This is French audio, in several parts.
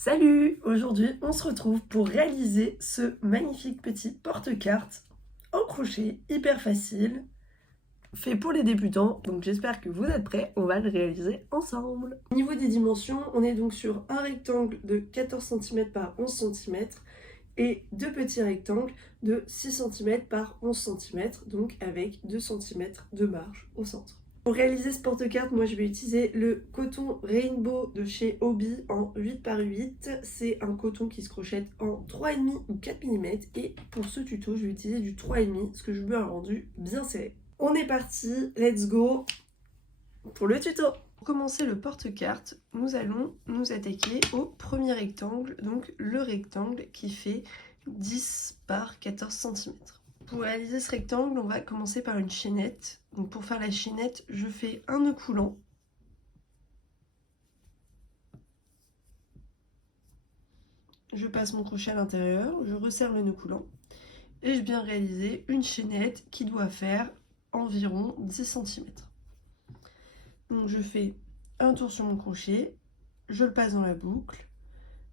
Salut! Aujourd'hui, on se retrouve pour réaliser ce magnifique petit porte-cartes en crochet, hyper facile, fait pour les débutants. Donc j'espère que vous êtes prêts, on va le réaliser ensemble. Au niveau des dimensions, on est donc sur un rectangle de 14 cm par 11 cm et deux petits rectangles de 6 cm par 11 cm, donc avec 2 cm de marge au centre. Pour réaliser ce porte-carte, moi je vais utiliser le coton Rainbow de chez Hobbii en 8 par 8. C'est un coton qui se crochette en 3,5 ou 4 mm. Et pour ce tuto, je vais utiliser du 3,5 parce que je veux un rendu bien serré. On est parti, let's go pour le tuto. Pour commencer le porte-carte, nous allons nous attaquer au premier rectangle, donc le rectangle qui fait 10 par 14 cm. Pour réaliser ce rectangle, on va commencer par une chaînette. Donc pour faire la chaînette, je fais un nœud coulant. Je passe mon crochet à l'intérieur, je resserre le nœud coulant et je viens réaliser une chaînette qui doit faire environ 10 cm. Donc je fais un tour sur mon crochet, je le passe dans la boucle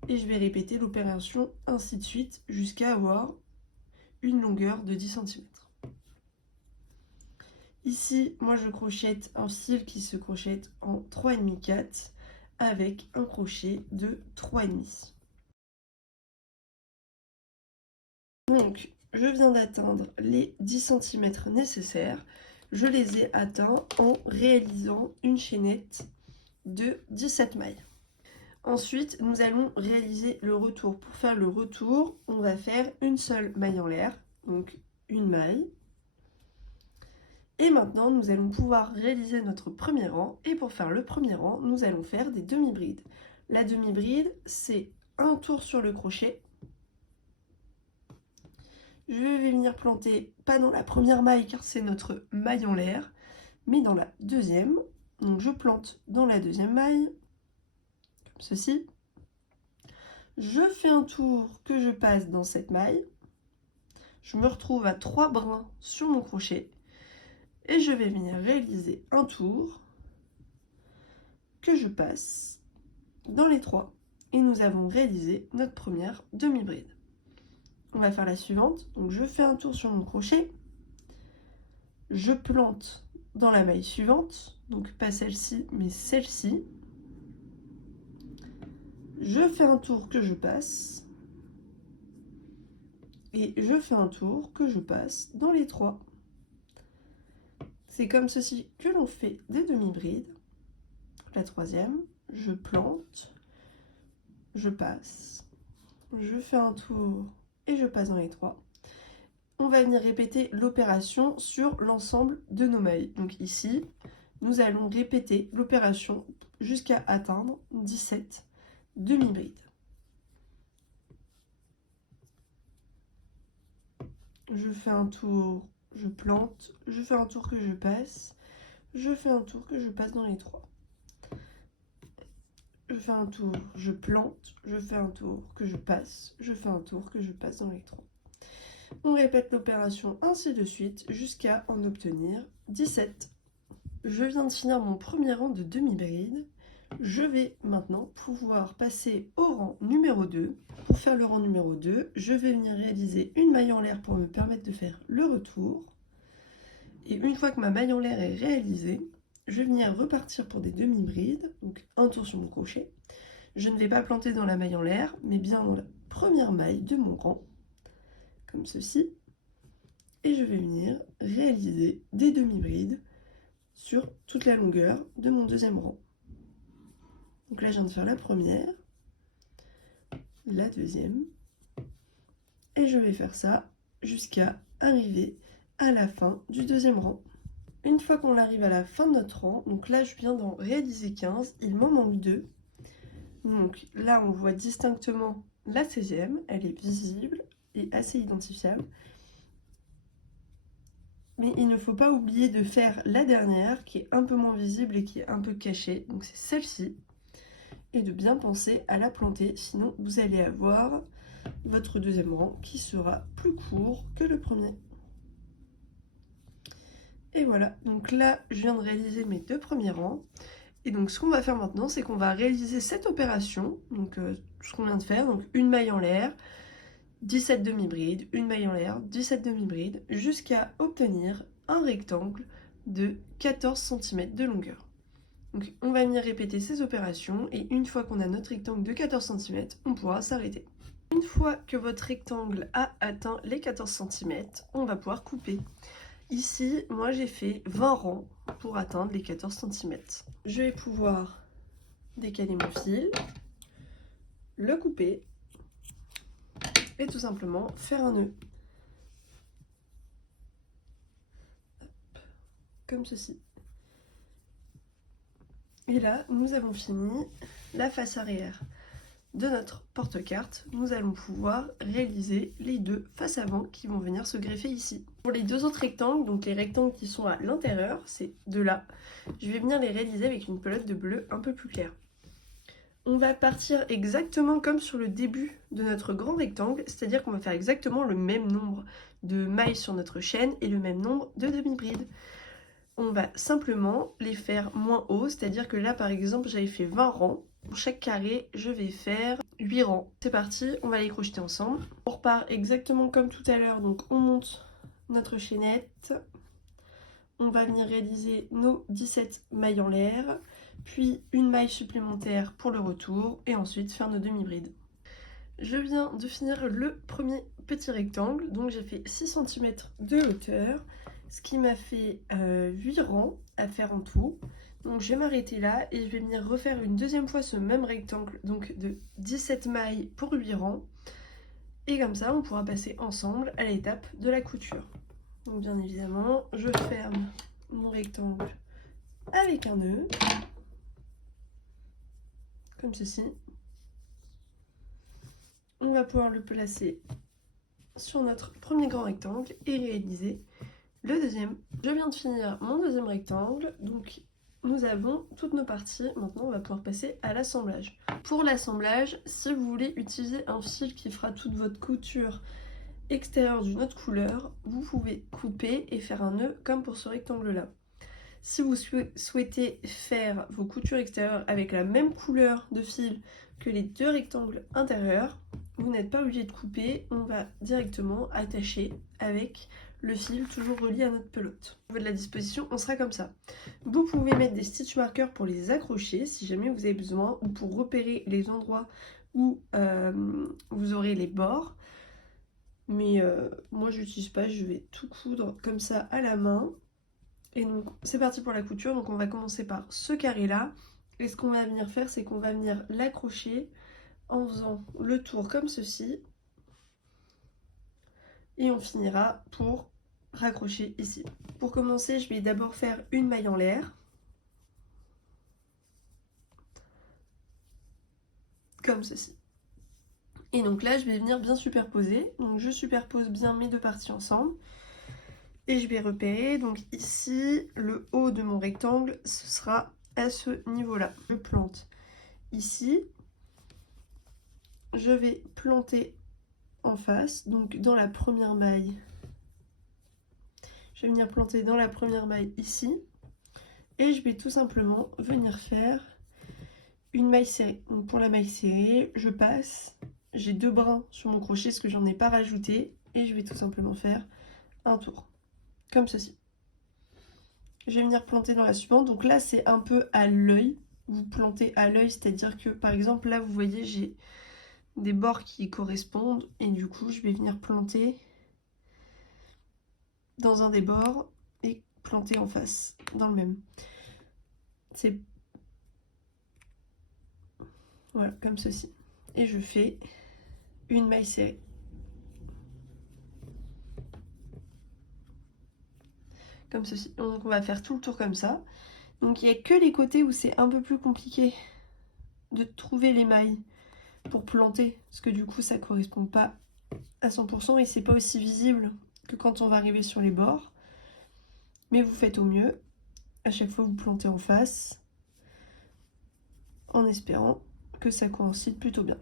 et je vais répéter l'opération ainsi de suite jusqu'à avoir une longueur de 10 cm. Ici, moi je crochette un fil qui se crochette en 3,5-4 avec un crochet de 3,5. Donc, je viens d'atteindre les 10 cm nécessaires. Je les ai atteints en réalisant une chaînette de 17 mailles. Ensuite, nous allons réaliser le retour. Pour faire le retour, on va faire une seule maille en l'air, donc une maille. Et maintenant, nous allons pouvoir réaliser notre premier rang. Et pour faire le premier rang, nous allons faire des demi-brides. La demi-bride, c'est un tour sur le crochet. Je vais venir planter, pas dans la première maille car c'est notre maille en l'air, mais dans la deuxième. Donc je plante dans la deuxième maille, comme ceci. Je fais un tour que je passe dans cette maille. Je me retrouve à 3 brins sur mon crochet. Et je vais venir réaliser un tour que je passe dans les 3. Et nous avons réalisé notre première demi-bride. On va faire la suivante. Donc je fais un tour sur mon crochet. Je plante dans la maille suivante. Donc pas celle-ci, mais celle-ci. Je fais un tour que je passe. Et je fais un tour que je passe dans les 3. C'est comme ceci que l'on fait des demi-brides. La troisième, je plante, je passe, je fais un tour et je passe dans les 3. On va venir répéter l'opération sur l'ensemble de nos mailles. Donc ici, nous allons répéter l'opération jusqu'à atteindre 17 demi-brides. Je fais un tour, je plante, je fais un tour que je passe, je fais un tour que je passe dans les 3. Je fais un tour, je plante, je fais un tour que je passe, je fais un tour que je passe dans les 3. On répète l'opération ainsi de suite jusqu'à en obtenir 17. Je viens de finir mon premier rang de demi-bride. Je vais maintenant pouvoir passer au rang numéro 2. Pour faire le rang numéro 2, je vais venir réaliser une maille en l'air pour me permettre de faire le retour. Et une fois que ma maille en l'air est réalisée, je vais venir repartir pour des demi-brides, donc un tour sur mon crochet. Je ne vais pas planter dans la maille en l'air, mais bien dans la première maille de mon rang, comme ceci. Et je vais venir réaliser des demi-brides sur toute la longueur de mon deuxième rang. Donc là, je viens de faire la première, la deuxième, et je vais faire ça jusqu'à arriver à la fin du deuxième rang. Une fois qu'on arrive à la fin de notre rang, donc là je viens d'en réaliser 15, il m'en manque 2. Donc là on voit distinctement la 16e, elle est visible et assez identifiable. Mais il ne faut pas oublier de faire la dernière qui est un peu moins visible et qui est un peu cachée, donc c'est celle-ci. Et de bien penser à la planter, sinon vous allez avoir votre deuxième rang qui sera plus court que le premier. Et voilà, donc là je viens de réaliser mes 2 premiers rangs Et donc ce qu'on va faire maintenant, c'est qu'on va réaliser cette opération, donc ce qu'on vient de faire, donc une maille en l'air, 17 demi-brides, une maille en l'air, 17 demi-brides, jusqu'à obtenir un rectangle de 14 cm de longueur. Donc on va venir répéter ces opérations et une fois qu'on a notre rectangle de 14 cm, on pourra s'arrêter. Une fois que votre rectangle a atteint les 14 cm, on va pouvoir couper. Ici, moi j'ai fait 20 rangs pour atteindre les 14 cm. Je vais pouvoir décaler mon fil, le couper et tout simplement faire un nœud. Comme ceci. Et là, nous avons fini la face arrière de notre porte-carte. Nous allons pouvoir réaliser les deux faces avant qui vont venir se greffer ici. Pour les deux autres rectangles, donc les rectangles qui sont à l'intérieur, c'est de là, je vais venir les réaliser avec une pelote de bleu un peu plus claire. On va partir exactement comme sur le début de notre grand rectangle, c'est-à-dire qu'on va faire exactement le même nombre de mailles sur notre chaîne et le même nombre de demi-brides. On va simplement les faire moins haut, c'est-à-dire que là par exemple j'avais fait 20 rangs. Pour chaque carré, je vais faire 8 rangs. C'est parti, on va les crocheter ensemble. On repart exactement comme tout à l'heure, donc on monte notre chaînette. On va venir réaliser nos 17 mailles en l'air, puis une maille supplémentaire pour le retour, et ensuite faire nos demi-brides. Je viens de finir le premier petit rectangle, donc j'ai fait 6 cm de hauteur, ce qui m'a fait 8 rangs à faire en tout. Donc je vais m'arrêter là et je vais venir refaire une deuxième fois ce même rectangle, donc de 17 mailles pour 8 rangs. Et comme ça, on pourra passer ensemble à l'étape de la couture. Donc bien évidemment, je ferme mon rectangle avec un nœud, comme ceci. On va pouvoir le placer sur notre premier grand rectangle et réaliser le deuxième. Je viens de finir mon deuxième rectangle, donc nous avons toutes nos parties. Maintenant, on va pouvoir passer à l'assemblage. Pour l'assemblage, si vous voulez utiliser un fil qui fera toute votre couture extérieure d'une autre couleur, vous pouvez couper et faire un nœud comme pour ce rectangle-là. Si vous souhaitez faire vos coutures extérieures avec la même couleur de fil que les deux rectangles intérieurs, vous n'êtes pas obligé de couper, on va directement attacher avec le fil toujours relié à notre pelote. Au niveau de la disposition, on sera comme ça. Vous pouvez mettre des stitch markers pour les accrocher si jamais vous avez besoin, ou pour repérer les endroits où vous aurez les bords. Mais moi je n'utilise pas, je vais tout coudre comme ça à la main. Et donc c'est parti pour la couture, donc on va commencer par ce carré là. Et ce qu'on va venir faire, c'est qu'on va venir l'accrocher en faisant le tour comme ceci. Et on finira pour raccrocher ici. Pour commencer, je vais d'abord faire une maille en l'air. Comme ceci. Et donc là, je vais venir bien superposer. Donc je superpose bien mes deux parties ensemble. Et je vais repérer, donc ici, le haut de mon rectangle, ce sera à ce niveau-là. Je plante ici. Je vais planter en face, donc dans la première maille. Je vais venir planter dans la première maille ici. Et je vais tout simplement venir faire une maille serrée. Donc pour la maille serrée, je passe. J'ai deux brins sur mon crochet, parce que j'en ai pas rajouté. Et je vais tout simplement faire un tour. Comme ceci. Je vais venir planter dans la suivante. Donc là, c'est un peu à l'œil. Vous plantez à l'œil, c'est-à-dire que par exemple, là, vous voyez, j'ai des bords qui correspondent. Et du coup, je vais venir planter dans un des bords et planter en face dans le même. C'est voilà, comme ceci. Et je fais une maille serrée. Comme ceci. Donc on va faire tout le tour comme ça. Donc il n'y a que les côtés où c'est un peu plus compliqué de trouver les mailles pour planter, parce que du coup ça correspond pas à 100% et c'est pas aussi visible que quand on va arriver sur les bords. Mais vous faites au mieux. À chaque fois vous plantez en face, en espérant que ça coïncide plutôt bien.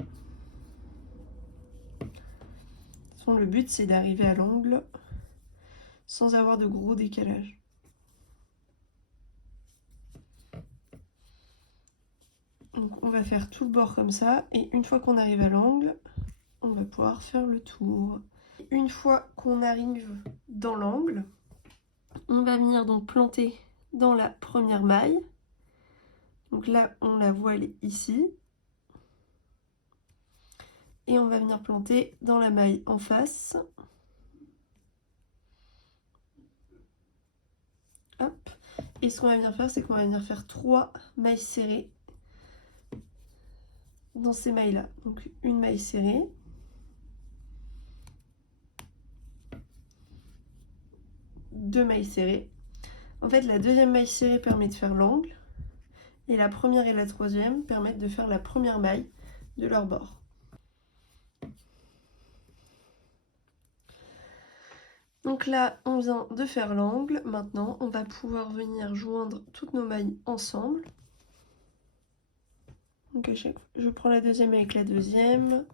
De toute façon, le but c'est d'arriver à l'angle sans avoir de gros décalage. Donc on va faire tout le bord comme ça, et une fois qu'on arrive à l'angle, on va pouvoir faire le tour. Une fois qu'on arrive dans l'angle, on va venir donc planter dans la première maille. Donc là, on la voile ici. Et on va venir planter dans la maille en face. Hop. Et ce qu'on va venir faire, c'est qu'on va venir faire 3 mailles serrées dans ces mailles-là. Donc une maille serrée. Deux mailles serrées. En fait, la deuxième maille serrée permet de faire l'angle. Et la première et la troisième permettent de faire la première maille de leur bord. Donc là, on vient de faire l'angle. Maintenant, on va pouvoir venir joindre toutes nos mailles ensemble. Donc je prends la deuxième avec la deuxième,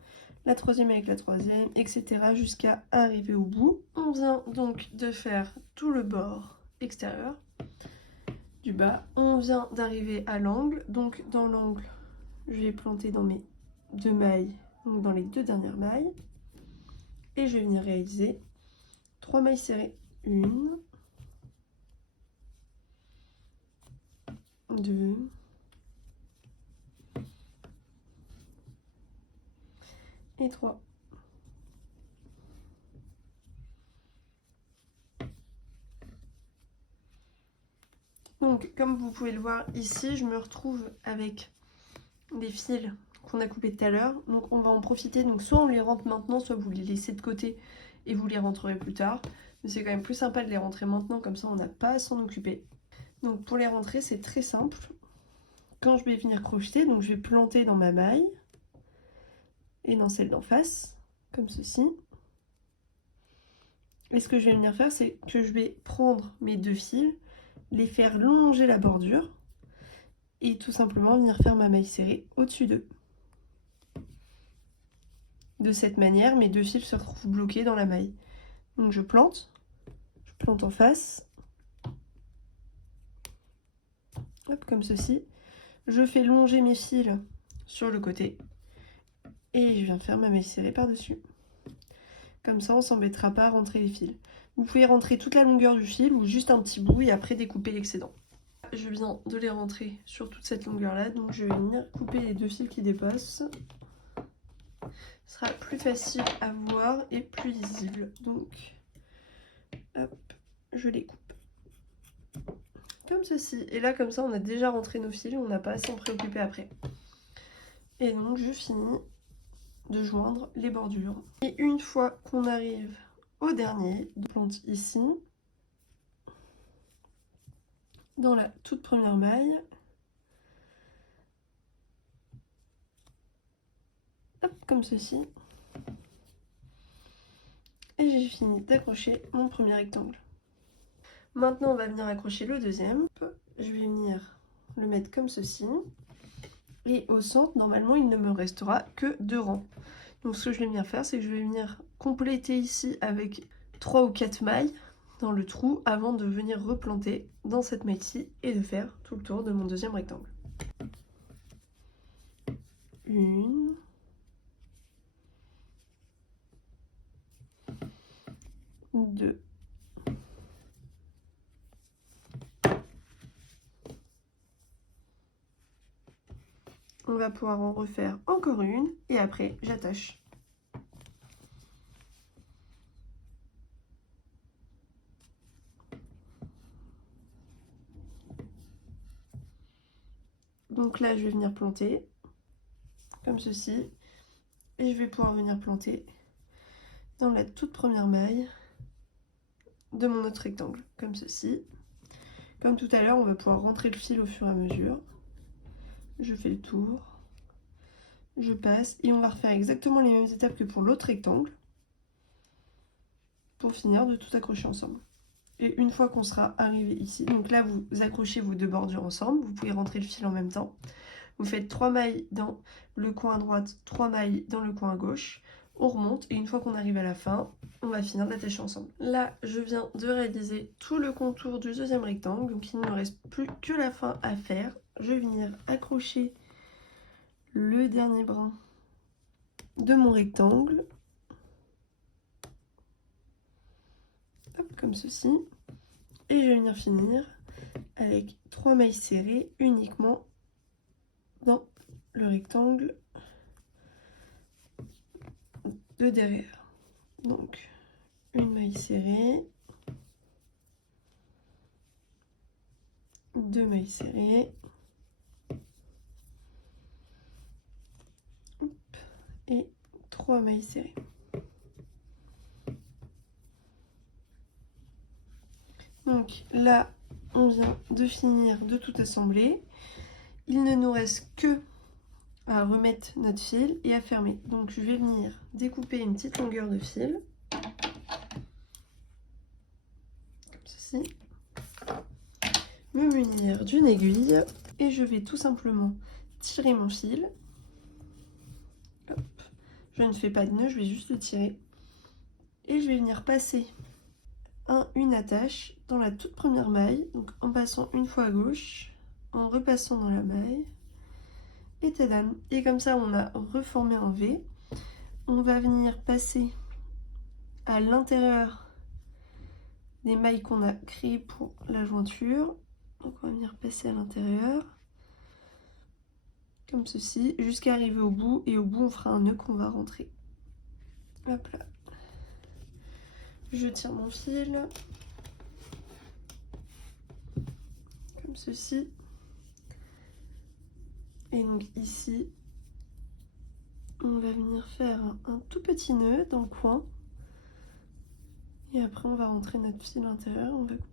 la troisième avec la troisième, etc. jusqu'à arriver au bout. On vient donc de faire tout le bord extérieur du bas. On vient d'arriver à l'angle. Donc dans l'angle, je vais planter dans mes 2 mailles, donc dans les 2 dernières mailles. Et je vais venir réaliser 3 mailles serrées. 1, 2, et 3. Donc comme vous pouvez le voir ici, je me retrouve avec des fils qu'on a coupés tout à l'heure. Donc on va en profiter, donc soit on les rentre maintenant, soit vous les laissez de côté et vous les rentrerez plus tard. Mais c'est quand même plus sympa de les rentrer maintenant, comme ça on n'a pas à s'en occuper. Donc pour les rentrer, c'est très simple. Quand je vais venir crocheter, donc je vais planter dans ma maille et dans celle d'en face, comme ceci. Et ce que je vais venir faire, c'est que je vais prendre mes 2 fils, les faire longer la bordure et tout simplement venir faire ma maille serrée au-dessus d'eux. De cette manière, mes 2 fils se retrouvent bloqués dans la maille. Donc je plante en face, hop, comme ceci. Je fais longer mes fils sur le côté et je viens faire ma maille serrée par-dessus. Comme ça, on s'embêtera pas à rentrer les fils. Vous pouvez rentrer toute la longueur du fil ou juste un petit bout et après découper l'excédent. Je viens de les rentrer sur toute cette longueur-là, donc je vais venir couper les 2 fils qui dépassent. Ce sera plus facile à voir et plus lisible. Donc, hop, je les coupe. Comme ceci. Et là, comme ça, on a déjà rentré nos fils, on n'a pas à s'en préoccuper après. Et donc, je finis de joindre les bordures. Et une fois qu'on arrive au dernier, on plante ici, dans la toute première maille. Hop, comme ceci. Et j'ai fini d'accrocher mon premier rectangle. Maintenant, on va venir accrocher le deuxième. Je vais venir le mettre comme ceci. Et au centre, normalement, il ne me restera que 2 rangs. Donc ce que je vais venir faire, c'est que je vais venir compléter ici avec 3 ou 4 mailles dans le trou avant de venir replanter dans cette maille-ci et de faire tout le tour de mon deuxième rectangle. 1, 2, on va pouvoir en refaire encore une et après j'attache. Donc là je vais venir planter comme ceci et je vais pouvoir venir planter dans la toute première maille de mon autre rectangle comme ceci. Comme tout à l'heure, on va pouvoir rentrer le fil au fur et à mesure. Je fais le tour, je passe et on va refaire exactement les mêmes étapes que pour l'autre rectangle pour finir de tout accrocher ensemble. Et une fois qu'on sera arrivé ici, donc là vous accrochez vos 2 bordures ensemble, vous pouvez rentrer le fil en même temps. Vous faites 3 mailles dans le coin à droite, 3 mailles dans le coin à gauche. On remonte et une fois qu'on arrive à la fin, on va finir d'attacher ensemble. Là, je viens de réaliser tout le contour du deuxième rectangle, donc il ne me reste plus que la fin à faire. Je vais venir accrocher le dernier brin de mon rectangle. Hop, comme ceci. Et je vais venir finir avec 3 mailles serrées uniquement dans le rectangle de derrière. Donc, une maille serrée, 2 mailles serrées, et 3 mailles serrées. Donc là, on vient de finir de tout assembler. Il ne nous reste que à remettre notre fil et à fermer. Donc je vais venir découper une petite longueur de fil, comme ceci, me munir d'une aiguille et je vais tout simplement tirer mon fil. Hop. Je ne fais pas de nœud, je vais juste le tirer et je vais venir passer une attache dans la toute première maille, donc en passant une fois à gauche, en repassant dans la maille, et tadam, et comme ça on a reformé un V. On va venir passer à l'intérieur des mailles qu'on a créées pour la jointure, donc on va venir passer à l'intérieur, comme ceci, jusqu'à arriver au bout, et au bout on fera un nœud qu'on va rentrer. Hop là. Je tire mon fil, comme ceci. Et donc ici, on va venir faire un tout petit nœud dans le coin. Et après, on va rentrer notre fil à l'intérieur. On va couper.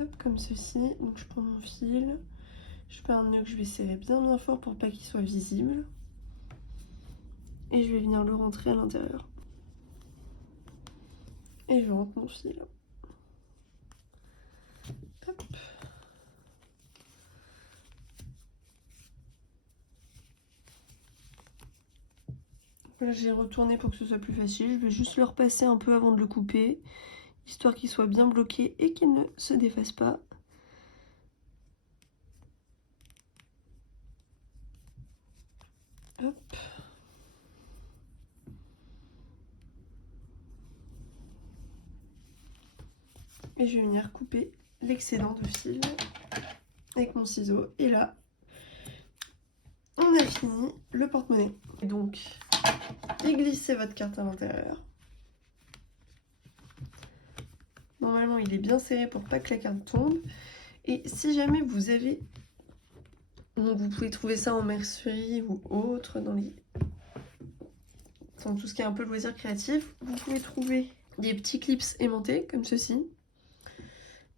Hop, comme ceci. Donc je prends mon fil. Je fais un nœud que je vais serrer bien fort pour pas qu'il soit visible. Et je vais venir le rentrer à l'intérieur. Et je rentre mon fil. Hop. Là, j'ai retourné pour que ce soit plus facile. Je vais juste le repasser un peu avant de le couper, histoire qu'il soit bien bloqué et qu'il ne se défasse pas. Hop. Et je vais venir couper l'excédent de fil avec mon ciseau. Et là, on a fini le porte-monnaie. Donc, glissez votre carte à l'intérieur. Normalement, il est bien serré pour pas que la carte tombe. Et si jamais vous avez... Donc, vous pouvez trouver ça en mercerie ou autre, dans tout ce qui est un peu loisir créatif. Vous pouvez trouver des petits clips aimantés, comme ceci.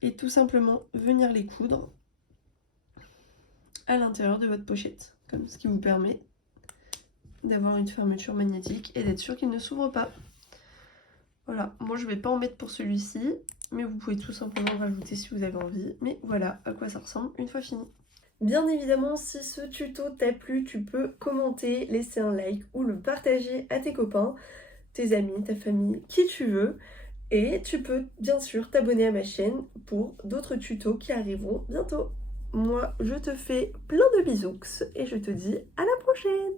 Et tout simplement venir les coudre à l'intérieur de votre pochette. Comme ce qui vous permet d'avoir une fermeture magnétique et d'être sûr qu'il ne s'ouvre pas. Voilà, moi je vais pas en mettre pour celui-ci, mais vous pouvez tout simplement en rajouter si vous avez envie. Mais voilà à quoi ça ressemble une fois fini. Bien évidemment, si ce tuto t'a plu, tu peux commenter, laisser un like ou le partager à tes copains, tes amis, ta famille, qui tu veux. Et tu peux bien sûr t'abonner à ma chaîne pour d'autres tutos qui arriveront bientôt. Moi, je te fais plein de bisous et je te dis à la prochaine!